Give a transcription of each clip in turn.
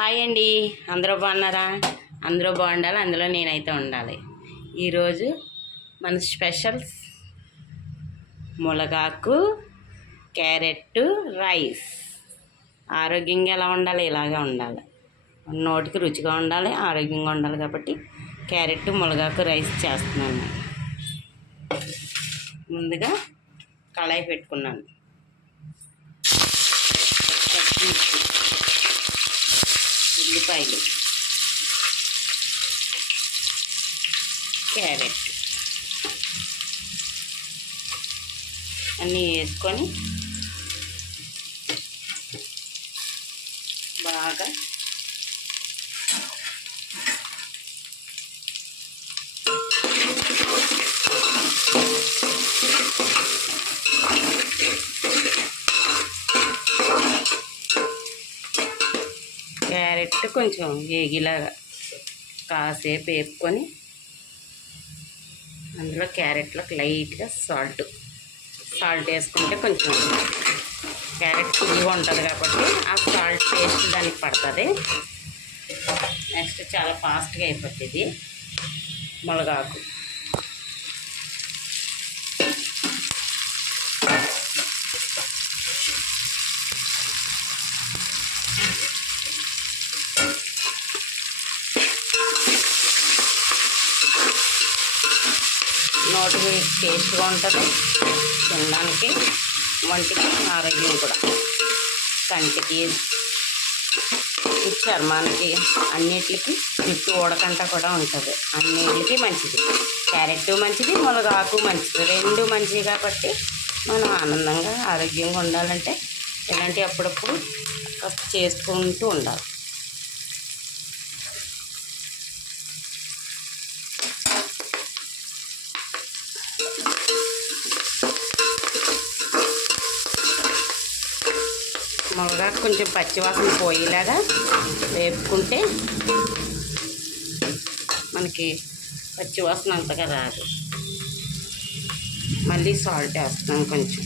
Hi అండి. అందరూ బాగున్నారా? అందరూ బాగుండాలి అందులో నేనైతే ఉండాలి. ఈరోజు మన స్పెషల్స్ మునగాకు క్యారెట్ రైస్. ఆరోగ్యంగా ఎలా ఉండాలి? ఇలాగా ఉండాలి. నోటికి రుచిగా ఉండాలి ఆరోగ్యంగా ఉండాలి కాబట్టి క్యారెట్ మునగాకు రైస్ చేస్తున్నాను. ముందుగా కళాయి పెట్టుకున్నాను. ఉల్లిపాయలు. క్యారెట్. అన్నీ వేసుకొని బాగా క్యారెట్ కొంచెం వేగిలాగా కాసేపు వేపుకొని అందులో క్యారెట్లోకి లైట్గా సాల్ట్. సాల్ట్ వేసుకుంటే కొంచెం క్యారెట్ పువ్వుగా ఉంటుంది కాబట్టి ఆ సాల్ట్ టేస్ట్ దానికి పడుతుంది. నెక్స్ట్ చాలా ఫాస్ట్గా అయిపోతుంది మునగాకు. నోటికి టేస్ట్గా ఉంటుంది తినడానికి వంటికి ఆరోగ్యం కూడా. కంటికి చర్మానికి అన్నిటికి జుట్టు ఊడకంట కూడా ఉంటుంది. అన్నిటికి మంచిది. క్యారెట్ మంచిది మునగాకు మంచిది. రెండు మంచిది కాబట్టి మనం ఆనందంగా ఆరోగ్యంగా ఉండాలంటే ఇలాంటి అప్పుడప్పుడు చేసుకుంటూ ఉండాలి. మొలగా కొంచెం పచ్చివాసన పోయేలాగా వేపుకుంటే మనకి పచ్చివాసన అంతగా రాదు. మళ్ళీ సాల్ట్ వేస్తున్నాం కొంచెం.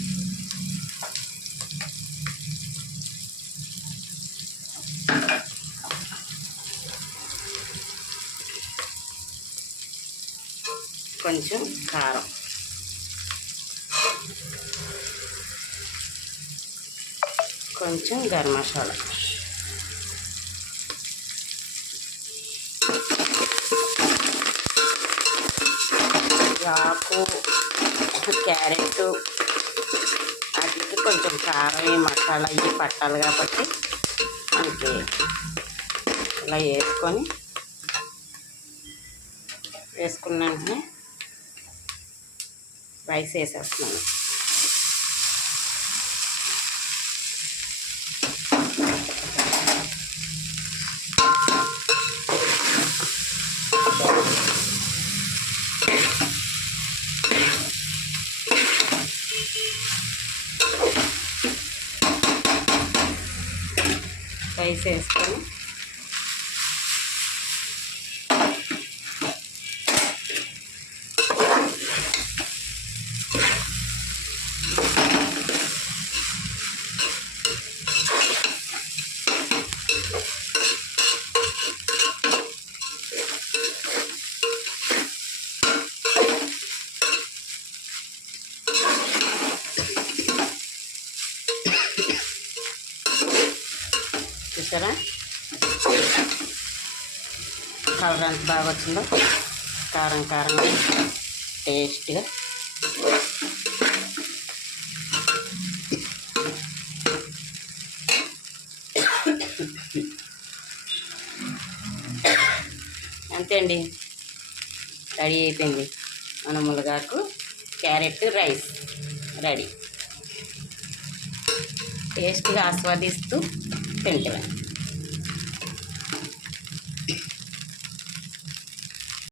కొంచెం కారం. కొంచెం గరం మసాలా. ఆకు క్యారెట్ వాటికి కొంచెం కారం మసాలా ఇవి పట్టాలి కాబట్టి మనకి ఇలా వేసుకొని వేసుకున్న వెంటనే రైస్ వేసేస్తున్నాను. రైస్ వేసుకొని చూసారా? కలర్ ఎంత బాగా వచ్చిందో కారం కారంగా టేస్ట్గా అంతే అండి. రెడీ అయిపోయింది. మన ములగాకు క్యారెట్ రైస్ రెడీ. టేస్ట్గా ఆస్వాదిస్తూ తింటాం